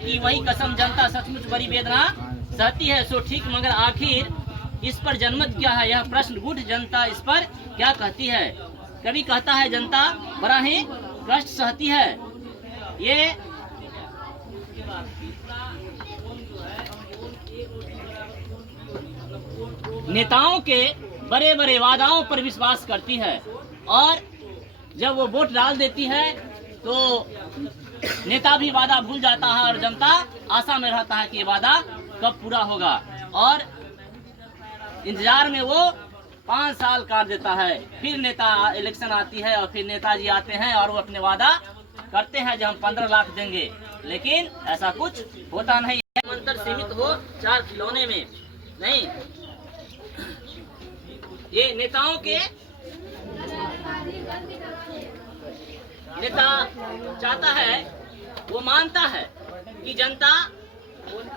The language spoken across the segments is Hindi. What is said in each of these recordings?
की वही कसम जनता सचमुच बड़ी वेदना सहती है सो ठीक, मगर आखिर इस पर जनमत क्या है यह प्रश्न गूढ़, जनता इस पर क्या कहती है। कवि कहता है जनता बड़ा ही कष्ट सहती है। ये नेताओं के बड़े बड़े वादाओं पर विश्वास करती है और जब वो वोट डाल देती है तो नेता भी वादा भूल जाता है और जनता आशा में रहता है कि ये वादा कब पूरा होगा, और इंतजार में वो 5 साल काट देता है। फिर नेता इलेक्शन आती है और फिर नेताजी आते हैं और वो अपने वादा करते हैं जो हम 15 लाख देंगे, लेकिन ऐसा कुछ होता नहीं है। मंत्र सीमित हो 4 खिलौने में नहीं। ये नेताओं के नेता चाहता है, वो मानता है कि जनता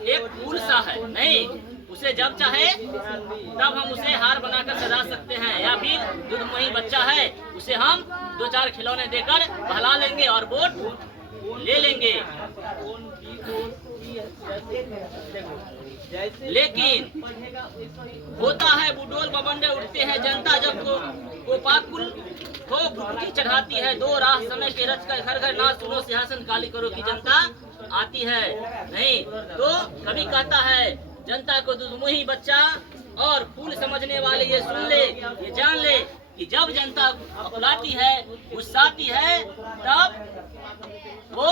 एक फूल सा है, नहीं उसे जब चाहे तब हम उसे हार बनाकर सजा सकते हैं, या फिर दूधमुही बच्चा है उसे हम 2-4 खिलौने देकर बहला लेंगे और वोट ले लेंगे। लेकिन होता है बुडोल बवंडे उठते हैं जनता जब गोपाकुल को फुटकी चढ़ाती है। 2 राह समय के रच कर घर घर ना सुनो सिंहासन काली करो की जनता आती है नहीं। तो कभी कहता है जनता को दूधमुही बच्चा और फूल समझने वाले ये सुन ले, ये जान ले कि जब जनता अपलाती है, गुस्साती है, तब वो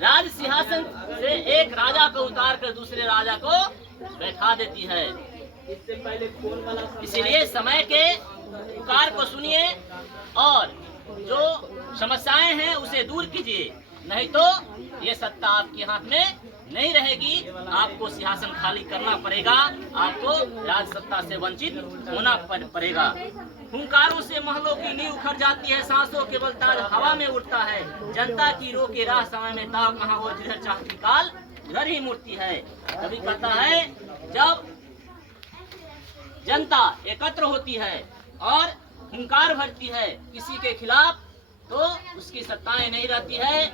राज सिंहासन से एक राजा को उतार कर दूसरे राजा को बैठा देती है। इसीलिए समय के पुकार को सुनिए और जो समस्याएं हैं उसे दूर कीजिए, नहीं तो ये सत्ता आपके हाथ में नहीं रहेगी। आपको सिंहासन खाली करना पड़ेगा, आपको राज सत्ता से वंचित होना पड़ेगा। हुंकारों से महलों की नींव उखड़ जाती है, सांसों के बल ताज हवा में उड़ता है। जनता की रो के राह समय में ताव कहाँ हो, जिधर चाहती काल उधर ही मुड़ती है। कभी कहता है जब जनता एकत्र होती है और हुंकार भरती है किसी के खिलाफ, तो उसकी सत्ताएं नहीं रहती है,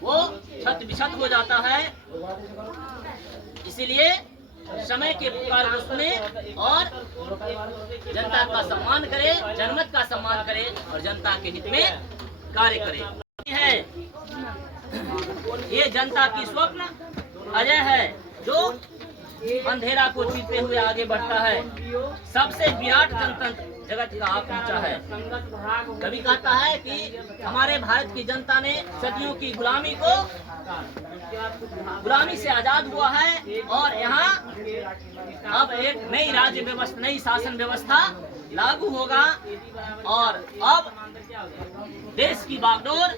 वो छत बिछत हो जाता है। इसीलिए समय के पुकार को सुने और जनता का सम्मान करे, जनमत का सम्मान करे और जनता के हित में कार्य करे। है ये जनता की स्वप्न अजय है जो अंधेरा को चीरते हुए आगे बढ़ता है। सबसे विराट जनतंत्र जगत का आप ऊंचा है। कभी कहता है कि हमारे भारत की जनता ने सदियों की गुलामी से आजाद हुआ है और यहाँ अब एक नई राज्य व्यवस्था, नई शासन व्यवस्था लागू होगा और अब देश की बागडोर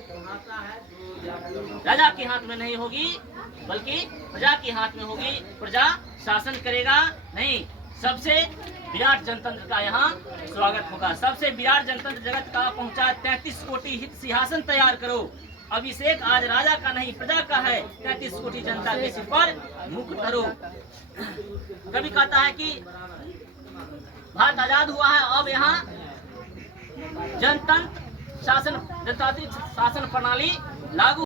राजा के हाथ में नहीं होगी बल्कि प्रजा के हाथ में होगी। प्रजा शासन करेगा नहीं, सबसे विराट जनतंत्र का यहाँ स्वागत होगा। सबसे विराट जनतंत्र जगत का पहुँचा 33 कोटि हित सिंहासन तैयार करो। अभिषेक आज राजा का नहीं प्रजा का है, 33 कोटि जनता के सिर पर मुकुट धरो। कभी कहता है कि भारत आजाद हुआ है, अब यहाँ जनतंत्र शासन, जनतांत्रिक शासन प्रणाली लागू